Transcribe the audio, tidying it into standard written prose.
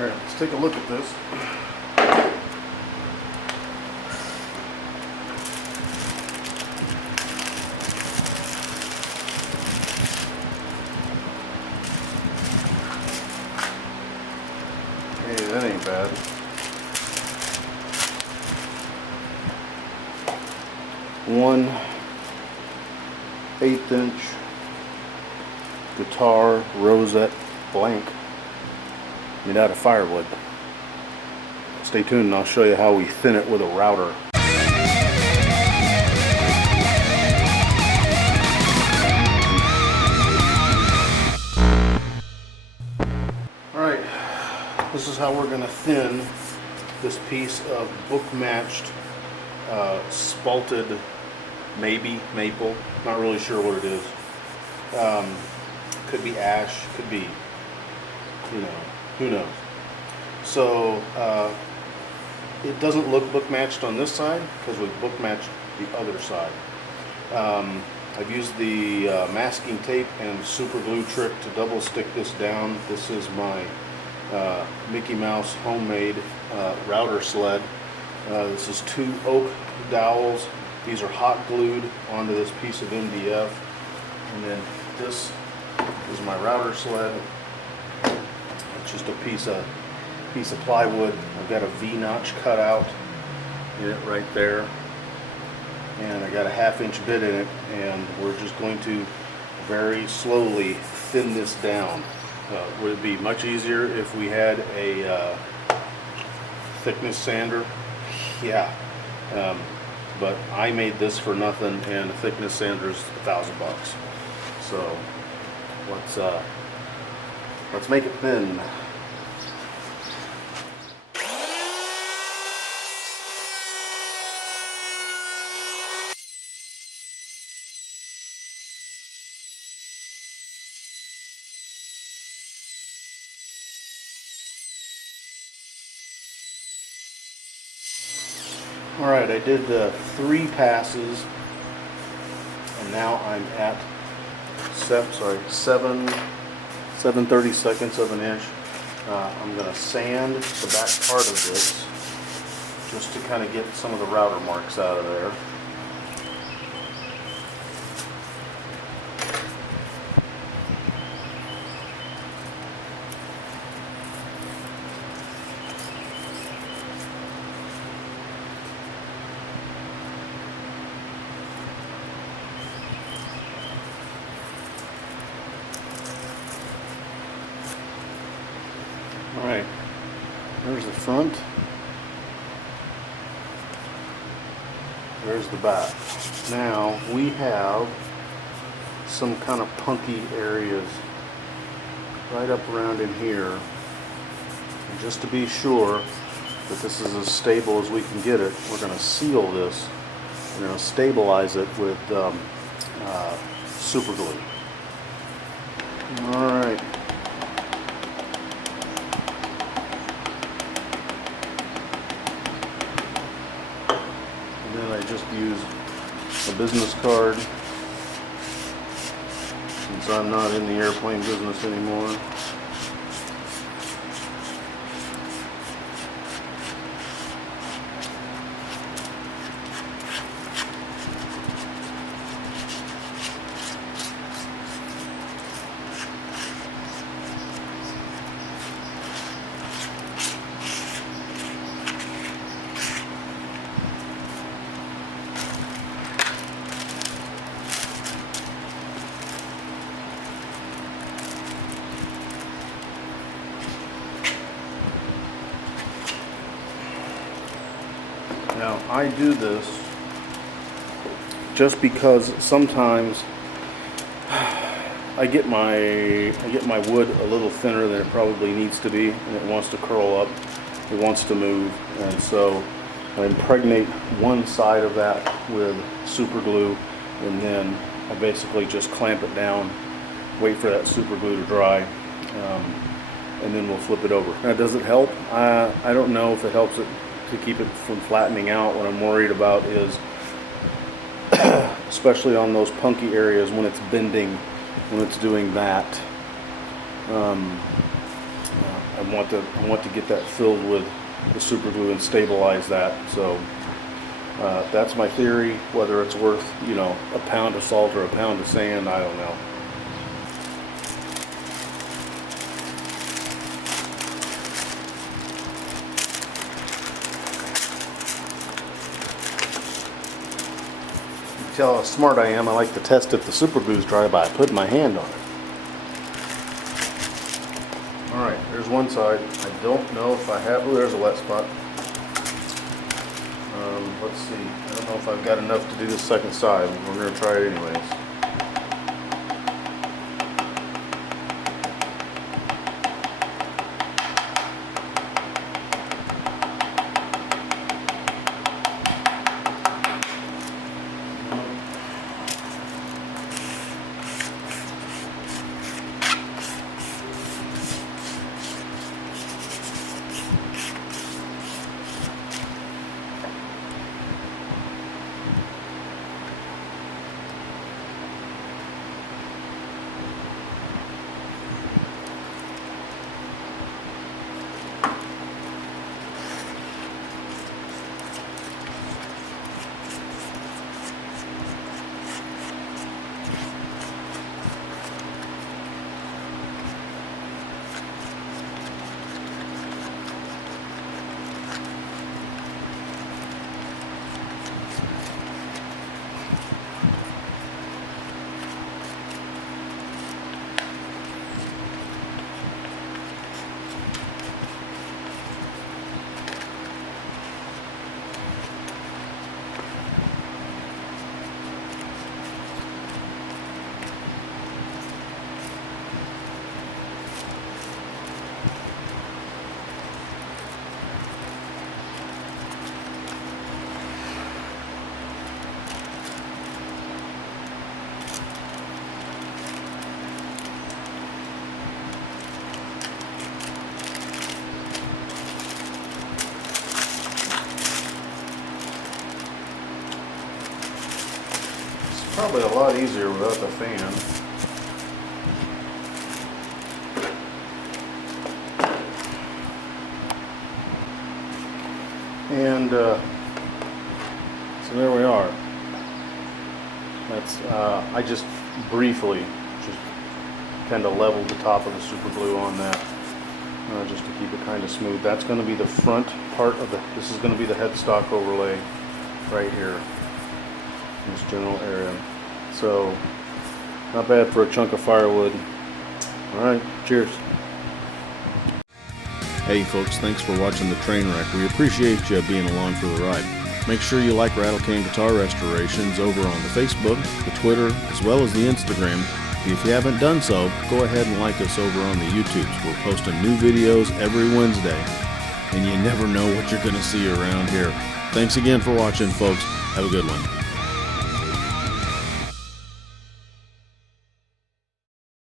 Alright, let's take a look at this. Hey, that ain't bad. One 1/8" guitar rosette blank made out of firewood. Stay tuned and I'll show you how we thin it with a router. Alright, this is how we're going to thin this piece of book-matched spalted, maybe maple, not really sure what it is. Could be ash, could be, you know, who knows. So it doesn't look book matched on this side because we book matched the other side. I've used the masking tape and super glue trick to double stick this down. This is my Mickey Mouse homemade router sled. This is 2 oak dowels. These are hot glued onto this piece of MDF, and then this is my router sled. It's just a piece of plywood. I've got a V-notch cut out in it right there, and I got a 1/2" bit in it, and we're just going to very slowly thin this down. Would it be much easier if we had a thickness sander? Yeah, but I made this for nothing, and a thickness sander is $1,000. So let's make it thin. Alright, I did 3 passes, and now I'm at 7/32 of an inch. I'm going to sand the back part of this just to kind of get some of the router marks out of there. Alright, there's the front, there's the back. Now we have some kind of punky areas right up around in here. And just to be sure that this is as stable as we can get it, we're going to seal this. We're going to stabilize it with super glue. Alright. I just use a business card since I'm not in the airplane business anymore. Now I do this just because sometimes I get my wood a little thinner than it probably needs to be, and it wants to curl up, it wants to move, and so I impregnate one side of that with super glue, and then I basically just clamp it down, wait for that super glue to dry, and then we'll flip it over. Now, does it help? I don't know if it helps it to keep it from flattening out. What I'm worried about is, especially on those punky areas when it's bending, when it's doing that, I want to get that filled with the super glue and stabilize that. So that's my theory. Whether it's worth, you know, a pound of salt or a pound of sand, I don't know. You tell how smart I am. I like to test if the super glue's dry by putting my hand on it. Alright, there's one side. I don't know if I have, oh, there's a wet spot. Let's see, I don't know if I've got enough to do the second side. We're going to try it anyways. Probably a lot easier without the fan. And so there we are. That's I just briefly just kind of leveled the top of the super glue on that just to keep it kind of smooth. That's going to be the front part of the, this is going to be the headstock overlay right here. This general area. So not bad for a chunk of firewood. Alright, cheers. Hey folks, thanks for watching the train wreck. We appreciate you being along for the ride. Make sure you like Rattlecan Guitar Restorations over on the Facebook, the Twitter, as well as the Instagram. If you haven't done so, go ahead and like us over on the YouTubes. We're posting new videos every Wednesday, and you never know what you're going to see around here. Thanks again for watching, folks. Have a good one.